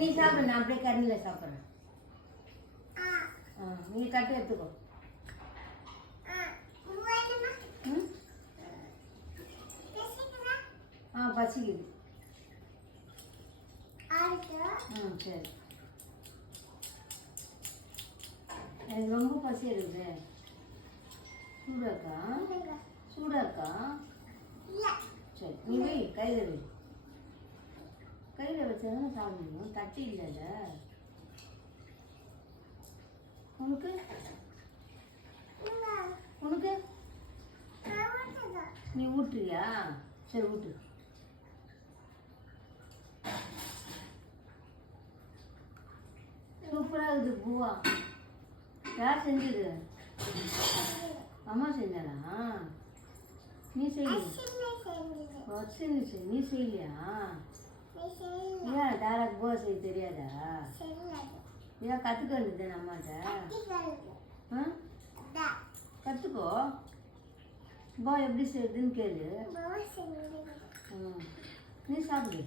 நீ சாப்பிடு, நான் அப்படியே கரண்டில் சாப்பிட்றேன். நீ கட்டு எடுத்துக்கோ. பசிக்குது. சரி, எனக்கு ரொம்ப பசி இருக்குது. சூடாக்கா? சூடாக்கா? சரி, நீ வை, கையில் வை. கையில் வச்சதானே சாப்பிடணும், தட்டி இல்லைல்ல உனக்கு. உனக்கு நீ ஊட்டுறியா? சரி ஊட்டு. சூப்பராக இருக்குது பூவா. யார் செஞ்சது? அம்மா செஞ்சானா? நீ செய்யலையா? நீ செய்யலையா? ஏன் டேரக்ட் பூவா செய்ய தெரியாதா? ஏன் கற்றுக்க வேண்டியது அம்மாட்ட? கற்றுக்கோ. பா எப்படி செய்யுதுன்னு கேளு. நீ சாப்பிடு.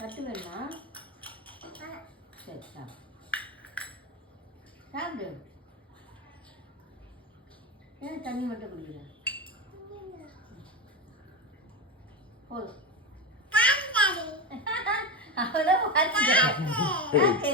கட்டு வேணா? சரி சாப்பிடு. சாப்பிடு. ஏன் தண்ணி மட்டும் குடிக்கிற? போதும். அவ்வளோ பார்த்து